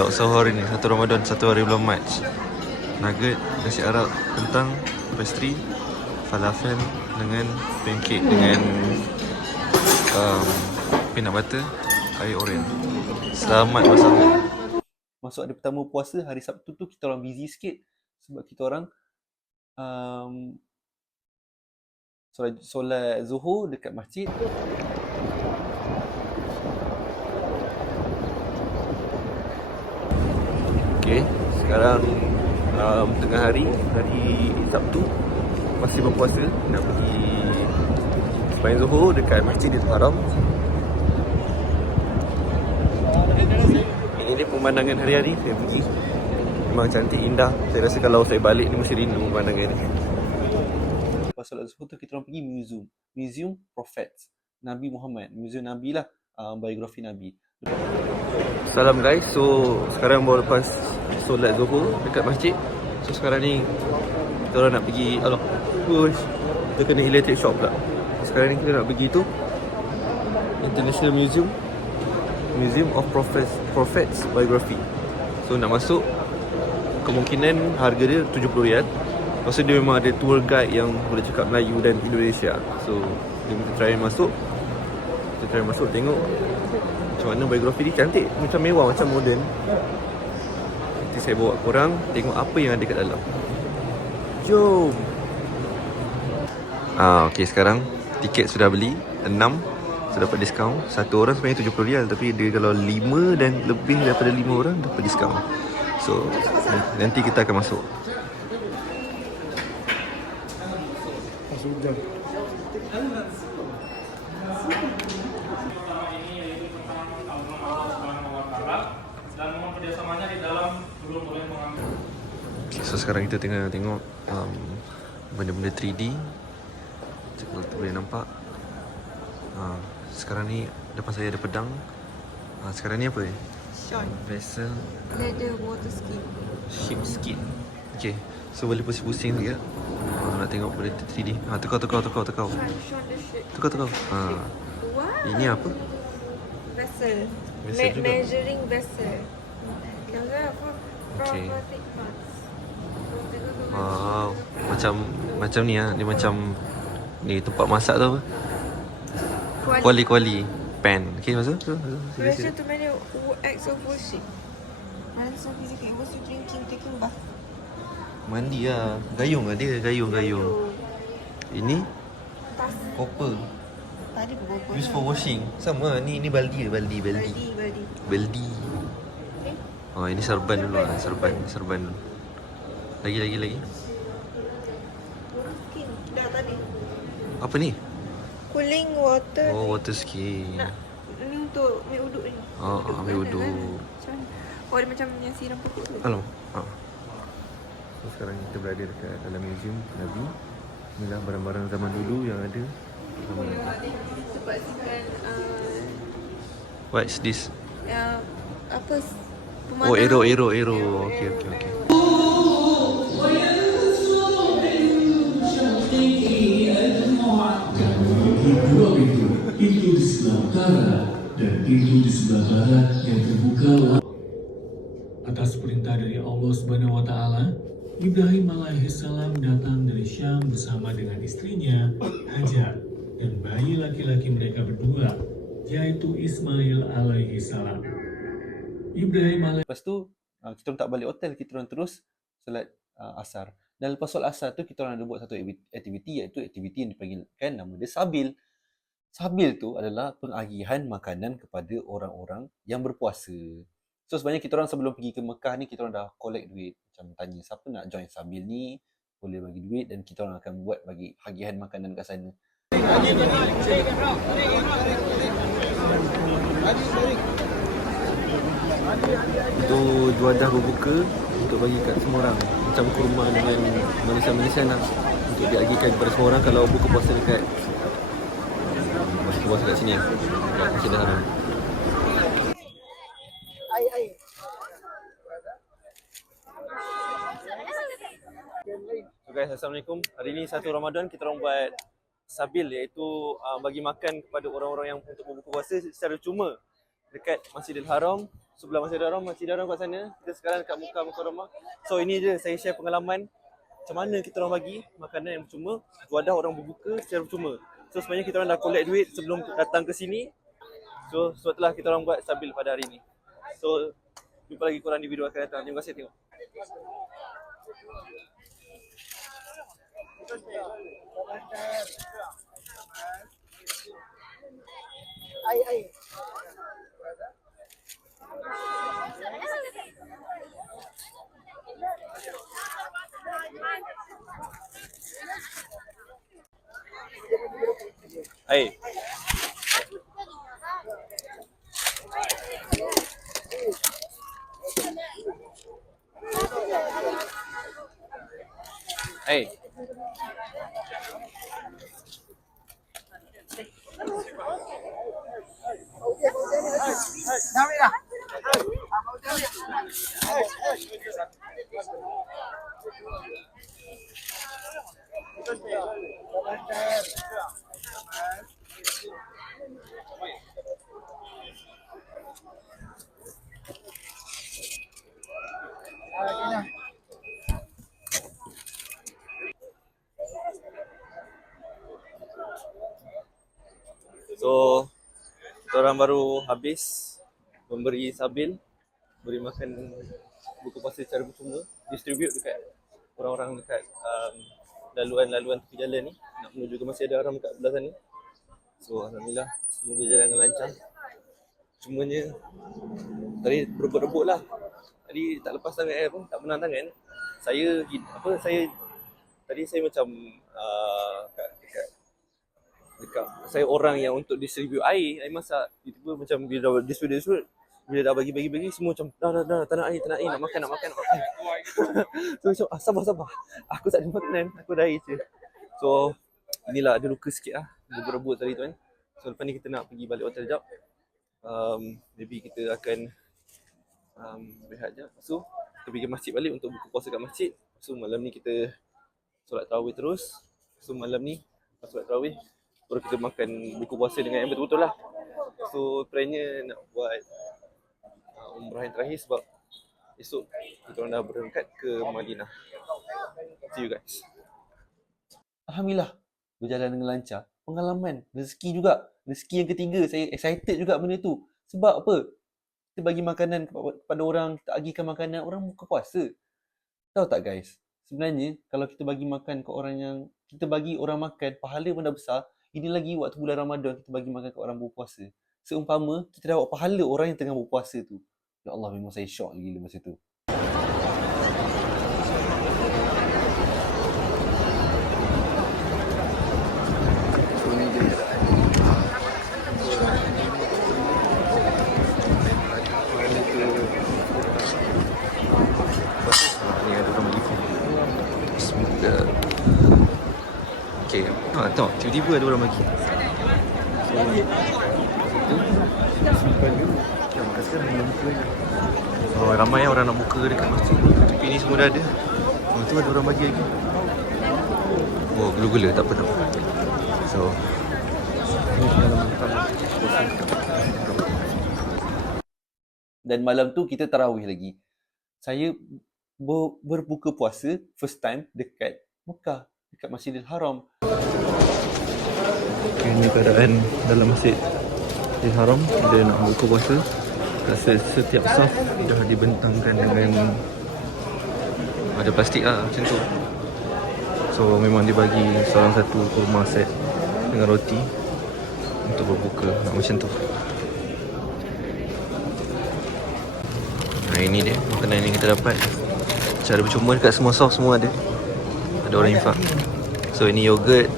Lauk sahur hari ni Satu Ramadan Satu hari bulan Mac. Nugget Nasi Arab Kentang Pastry Falafel Dengan pancake Dengan um, Peanut butter Air oren. Selamat bersama Masuk hari pertama puasa Hari Sabtu tu Kita orang busy sikit Sebab kita orang um, solat, solat Zuhur Dekat masjid Okay, sekarang um, tengah hari, hari Sabtu. Masih berpuasa, nak pergi Sembahyang Zuhur dekat Masjidil Haram. Ini dia pemandangan hari-hari. Saya pergi. Memang cantik, indah. Saya rasa kalau saya balik ni mesti rindu pemandangan ni Lepas solat Zuhur tu kita orang pergi museum. Museum Prophets. Nabi Muhammad, museum Nabi lah. Uh, Biografi Nabi. Salam guys, so sekarang baru lepas solat Zuhur dekat masjid. So sekarang ni kita orang nak pergi Alah, push Kita kena electric shop pula. Sekarang ni kita nak pergi tu International Museum Museum of Prophets, Prophets Biography. So nak masuk Kemungkinan harga dia 70 riyal Lepas tu dia memang ada tour guide yang boleh cakap Melayu dan Indonesia. So kita try masuk. Kita try masuk tengok macam mana biografi dia cantik. Macam mewah, macam moden. Nanti saya bawa korang Tengok apa yang ada kat dalam. Jom. Ah, okay, sekarang Tiket sudah beli 6 Sudah dapat diskaun. Satu orang sebenarnya 70 rial Tapi dia kalau 5 dan lebih daripada 5 orang Dapat diskaun. So Nanti kita akan masuk. Masuk jam. dan memang kerjasamanya di dalam belum boleh mengambil okay, So sekarang kita tengah tengok um, Benda-benda 3D Macam kalau kita boleh nampak uh, Sekarang ni Depan saya ada pedang uh, Sekarang ni apa ni? Short Vessel leather water ski. Ship skin Okay So boleh pusing-pusing sikit uh, Nak tengok benda 3D ha, Tukar tukar tukar tukar Short short the shit. Tukar tukar ha. What? Ini apa? Vessel. Vessel Me- measuring vessel. Kira apa? Okay. Wow Macam Macam ni lah Dia macam Ni tempat masak tu apa? Kuali-kuali Pan. Okay masuk masuk, masuk. To many acts of worship. Ransom physically was you drinking, taking bath. Mandi lah. Gayung lah dia. Gayung-gayung Ini? Tas. Copper. Tadi berapa? Use for washing. Sama lah. Ni, ni baldi Baldi Baldi. Baldi, baldi. Baldi. Oh ini serban dulu lah. Serban Serban dulu Lagi lagi lagi skin. Dah tadi. Apa ni? Cooling water. Oh water ski Nak ni untuk ambil uduk ni. Oh, oh, ambil kan? uduk. Macam mana? Oh, dia macam yang siram pokok tu. Halo ha. So sekarang kita berada dekat dalam museum Nabi Inilah barang-barang zaman dulu yang ada Zaman Nabi. Sebab uh, What's this? yang apa s- Oh pemandangan. arrow arrow arrow Okay okay dua pintu, pintu di sebelah utara dan pintu di sebelah barat yang terbuka atas perintah dari Allah Subhanahu wa taala. Ibrahim alaihissalam datang dari Syam bersama dengan istrinya Hajar dan bayi laki-laki mereka berdua yaitu Ismail alaihissalam. Ibrahim alaih Lepas tu uh, kita orang tak balik hotel Kita orang terus solat uh, asar Dan lepas solat asar tu kita orang ada buat satu aktiviti- aktiviti Iaitu aktiviti yang dipanggilkan nama dia Sabil Sabil tu adalah pengagihan makanan kepada orang-orang yang berpuasa. So sebenarnya kita orang sebelum pergi ke Mekah ni Kita orang dah collect duit. Macam tanya siapa nak join Sabil ni? Boleh bagi duit dan kita orang akan buat bagi hagihan makanan kat sana. Itu juadah berbuka untuk bagi kat semua orang. Macam kurma dengan manisan-manisan lah. Untuk diagikan kepada semua orang kalau buka puasa dekat Buka puasa kat sini Dekat Masjid Haram So guys, Assalamualaikum Hari ni satu Ramadan kita orang buat Sabil iaitu uh, bagi makan kepada orang-orang yang untuk berbuka puasa secara cuma dekat Masjidil Haram. Sebelah Masjidil Haram, Masjidil Haram kat sana. Kita sekarang dekat muka muka rumah. So ini je saya share pengalaman macam mana kita orang bagi makanan yang percuma, wadah orang berbuka secara percuma. So sebenarnya kita orang dah collect duit sebelum datang ke sini. So sebab itulah kita orang buat stabil pada hari ni. So jumpa lagi korang di video akan datang. Terima kasih tengok. Hai. Aí. So kita orang baru habis memberi sabil, beri makan buku puasa secara percuma, distribute dekat orang-orang dekat um, laluan-laluan tepi jalan ni nak menuju ke Masjid Haram dekat belah sana. So alhamdulillah semoga jalan dengan lancar. Cumanya tadi berebut-rebut lah. Tadi tak lepas tangan eh, apa, tak menang tangan. Saya apa saya tadi saya macam uh, dekat saya orang yang untuk distribute air, air masak. Tiba-tiba macam bila dah distribute distribute bila dah bagi bagi bagi semua macam dah dah dah tak nak air tak nak air nak makan nak makan nak makan. so macam ah, sabar sabar. Aku tak ada makanan, aku dah air je. So inilah ada luka sikit lah berebut tadi tu kan. So lepas ni kita nak pergi balik hotel jap. Um, maybe kita akan um, rehat. Lepas tu kita pergi masjid balik untuk buka puasa kat masjid. So malam ni kita solat tarawih terus. So malam ni solat tarawih baru kita makan buku puasa dengan yang betul-betul lah. So plannya nak buat uh, umrah yang terakhir sebab esok kita orang dah berangkat ke Madinah. See you guys. Alhamdulillah berjalan dengan lancar. Pengalaman, rezeki juga. Rezeki yang ketiga, saya excited juga benda tu. Sebab apa? Kita bagi makanan kepada orang, kita agihkan makanan, orang buka puasa. Tahu tak guys? Sebenarnya kalau kita bagi makan ke orang yang kita bagi orang makan, pahala pun dah besar. Ini lagi waktu bulan Ramadan kita bagi makan ke orang berpuasa. Seumpama kita dapat pahala orang yang tengah berpuasa tu. Ya Allah memang saya shock gila masa tu. Ni ada orang bagi phone. Semoga. Okay, ha, tengok tiba-tiba ada orang bagi. So, itu simpan dulu. Ya, makasih lah belum buka je. Oh, ramai orang nak buka dekat masjid. Tepi ni semua dah ada. Oh, tu ada orang bagi lagi. Oh, gula-gula tak apa tak apa. So. Dan malam tu kita tarawih lagi. Saya ber, berbuka puasa first time dekat Mekah, dekat Masjidil Haram. Ini keadaan dalam masjid Masjidil Haram bila nak buka puasa. Rasa setiap saf dah dibentangkan dengan ada plastik lah macam tu. So memang dibagi seorang satu kurma set dengan roti untuk berbuka nak macam tu. Nah ini dia makanan yang kita dapat Secara percuma dekat semua saf semua ada Ada orang infak So ini yogurt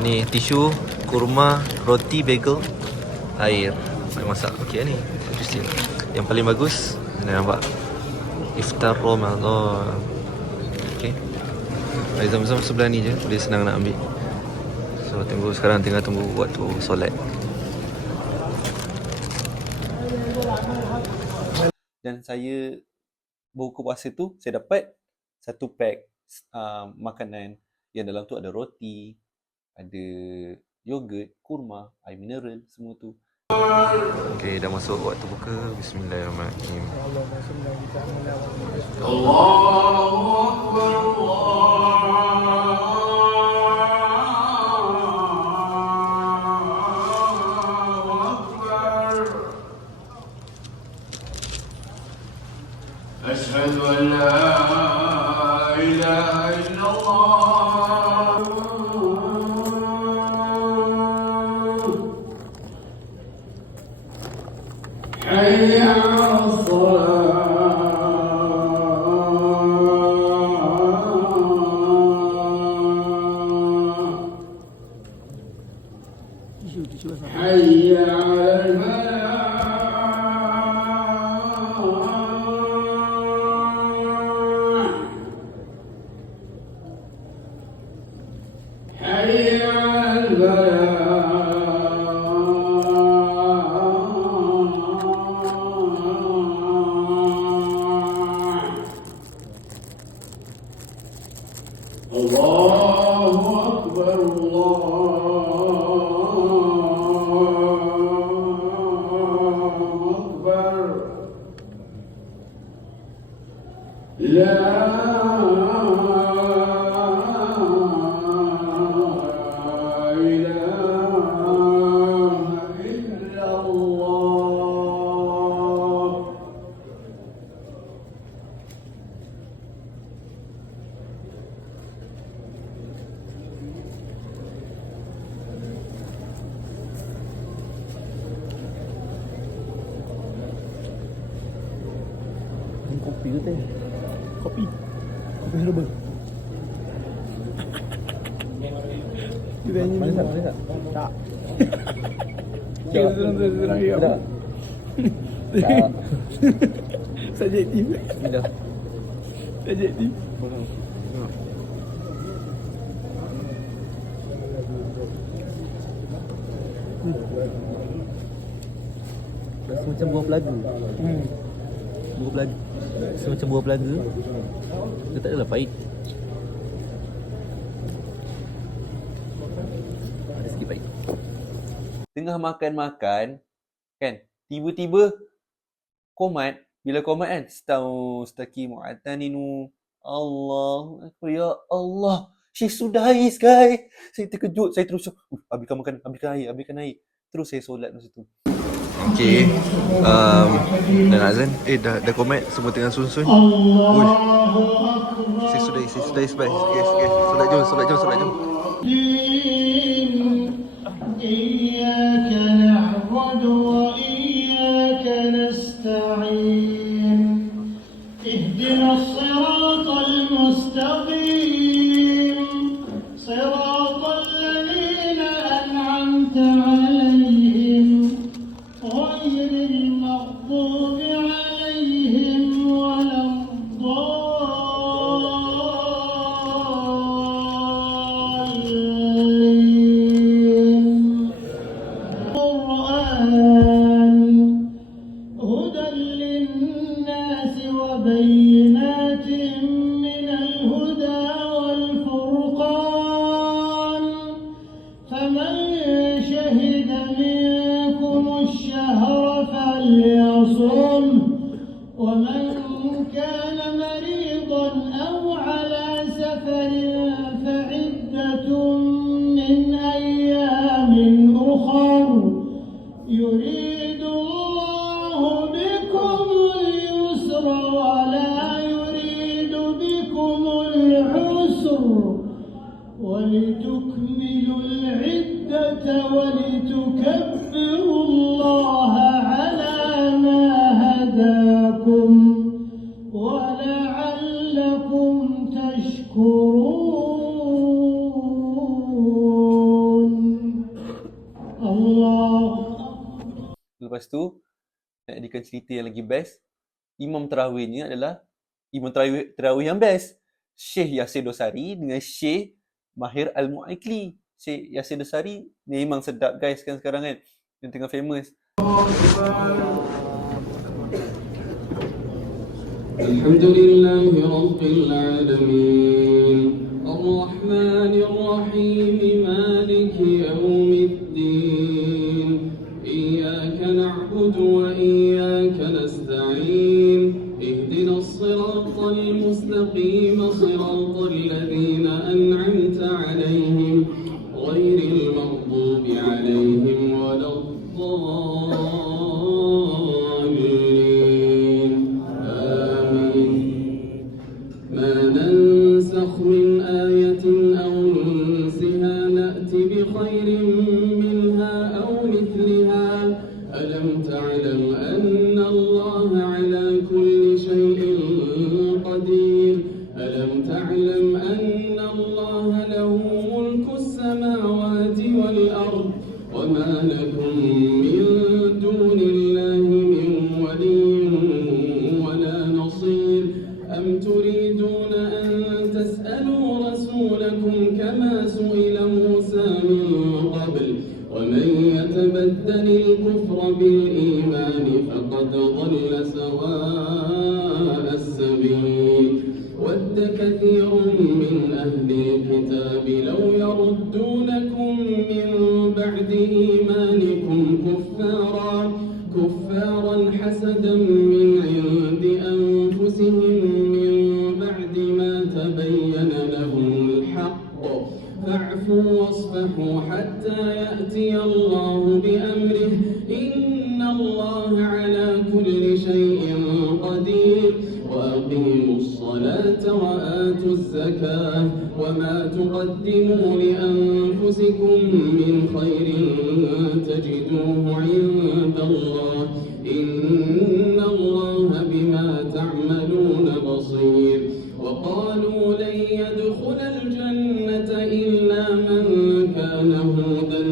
Ni tisu Kurma Roti bagel Air. Air masak. Okay ni. Interesting. Yang paling bagus Anda nampak. Iftar Ramadan. Okay Air zam-zam sebelah ni je. Boleh senang nak ambil. So tunggu. Sekarang Tengah tunggu waktu solat. Dan saya buka puasa tu saya dapat satu pack uh, makanan. Yang dalam tu ada roti, ada yogurt, kurma, air mineral semua tu Okay, dah masuk waktu buka. Bismillahirrahmanirrahim. Allah masuk lagi tak melawan. أشهد أن لا لا Dah. Sajak tim. Rasa macam buah pelaga Hmm. Buah pelaga Rasa macam buah pelaga Dia tak adalah pahit Ada sikit pahit Tengah makan-makan, kan? Tiba-tiba komat. Bila komat kan? Stau staki mu'ataninu. Allah Akbar. Ya Allah. Syekh Sudais, guys. Saya terkejut. Saya terus, uh, habiskan makan, habiskan air, habiskan air. Terus saya solat masa tu. Okay. Um, dah nak azan. Eh, dah, dah komat. Semua tengah sun-sun. Uish. Syekh Sudais, Syekh Sudais, baik. Okay, okay. Solat jom, solat jom, solat jom. ولتكملوا العدة ولتكبروا الله على ما هداكم ولعلكم تشكرون الله Lepas tu, nak jadikan cerita yang lagi best, Imam Terawihnya adalah Imam Terawih, terawih yang best. Syekh Yasir Dosari dengan Syekh Mahir Al-Mu'aikli. Syekh Yasir Dosari memang sedap guys kan sekarang kan. Yang tengah famous. Alhamdulillahi Rabbil Alamin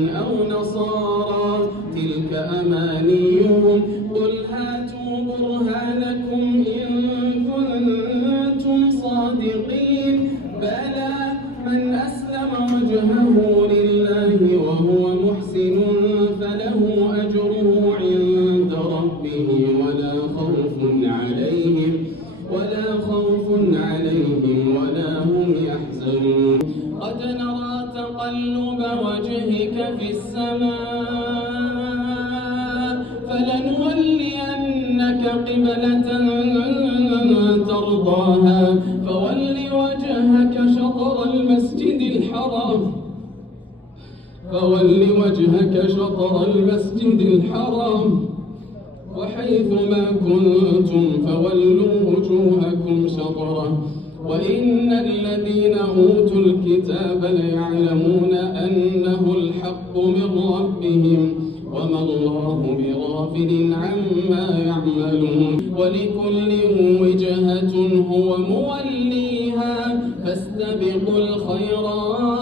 أو نصارى تلك أمانيهم الحرام فول وجهك شطر المسجد الحرام. وحيث ما كنتم فولوا وجوهكم شطره. وإن الذين أوتوا الكتاب ليعلمون أنه الحق من ربهم وما الله بغافل عما يعملون. ولكل وجهة هو موليها. فاستبقوا الخيرات.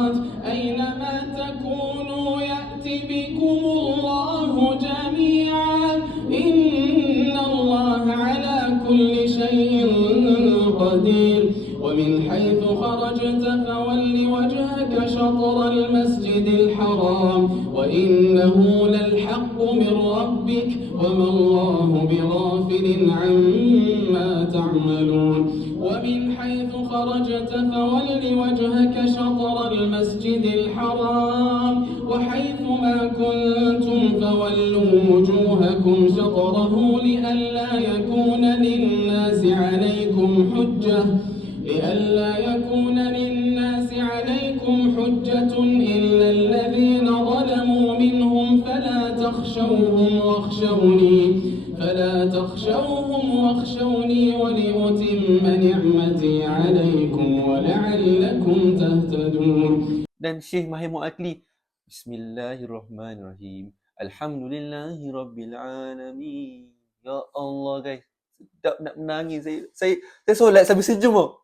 ومن حيث خرجت فول وجهك شطر المسجد الحرام وإنه للحق من ربك وما الله بغافل عما تعملون. ومن حيث خرجت فول وجهك شطر المسجد الحرام وحيث ما كنتم فولوا وجوهكم شطره لئلا يكون للناس عليكم حجة. لئلا يكون للناس عليكم حجة إلا الذين ظلموا منهم فلا تخشوهم واخشوني فلا تخشوهم واخشوني ولأتم نعمتي عليكم ولعلكم تهتدون dan Syekh Mahir Mu'akli. Bismillahirrahmanirrahim. Alhamdulillahi Rabbil Alamin. Ya Allah guys. Sedap nak menangis. Saya saya, saya solat sambil senyum tau.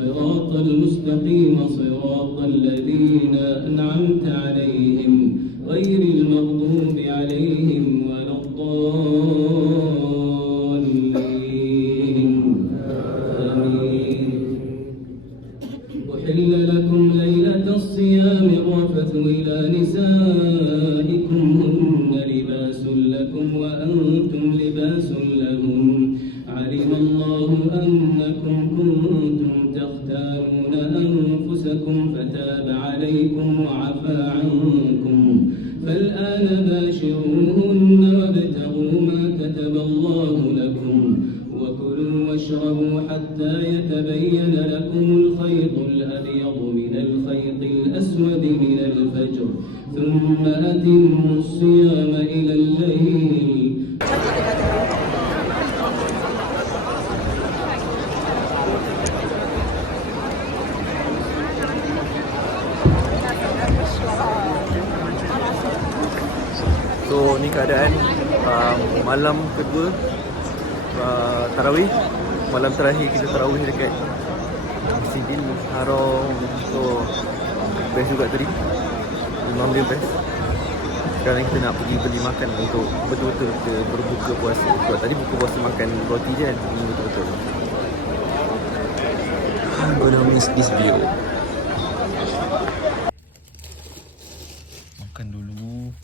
الصراط المستقيم صراط الذين أنعمت عليهم غير المغضوب عليهم واشربوا حتى يتبين لكم الخيط الأبيض من الخيط الأسود من الفجر ثم أتموا الصيام إلى الليل. So ni keadaan uh, malam kedua uh, tarawih. Malam terakhir kita tarawih dekat Masjidil Haram. So best juga tadi. Memang dia best. Sekarang kita nak pergi beli makan untuk betul-betul kita berbuka puasa. Sebab tadi buka puasa makan roti je kan ni betul-betul. I'm gonna miss this view. Makan dulu.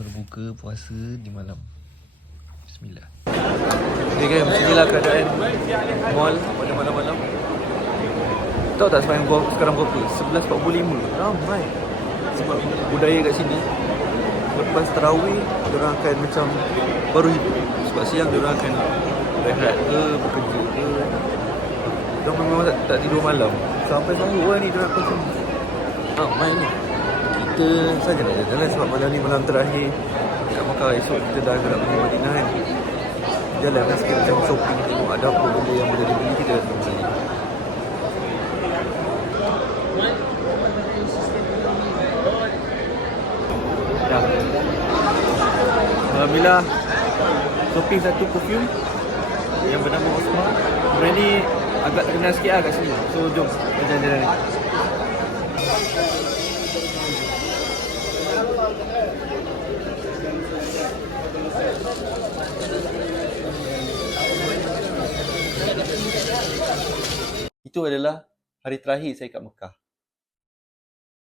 Berbuka puasa di malam. Bismillah Okay guys, macam inilah keadaan mall malam-malam. Tahu tak berapa- sekarang berapa? 11.45 Ramai. Sebab budaya kat sini Lepas tarawih Diorang akan macam Baru hidup. Sebab siang diorang akan Rehat ke Bekerja ke. Diorang memang tak, tak tidur malam. Sampai sahur lah ni Diorang akan macam Ramai ni. Kita saja nak jalan Sebab malam ni malam terakhir. Kat Makkah Esok kita dah gerak pergi Madinah kan Jalan sikit macam shopping Tengok ada apa benda yang boleh dibeli Kita datang Dah. Alhamdulillah. Shopping satu perfume Yang bernama Osma Brand ni agak terkenal sikit lah kat sini. So jom jalan-jalan Itu adalah hari terakhir saya kat Mekah.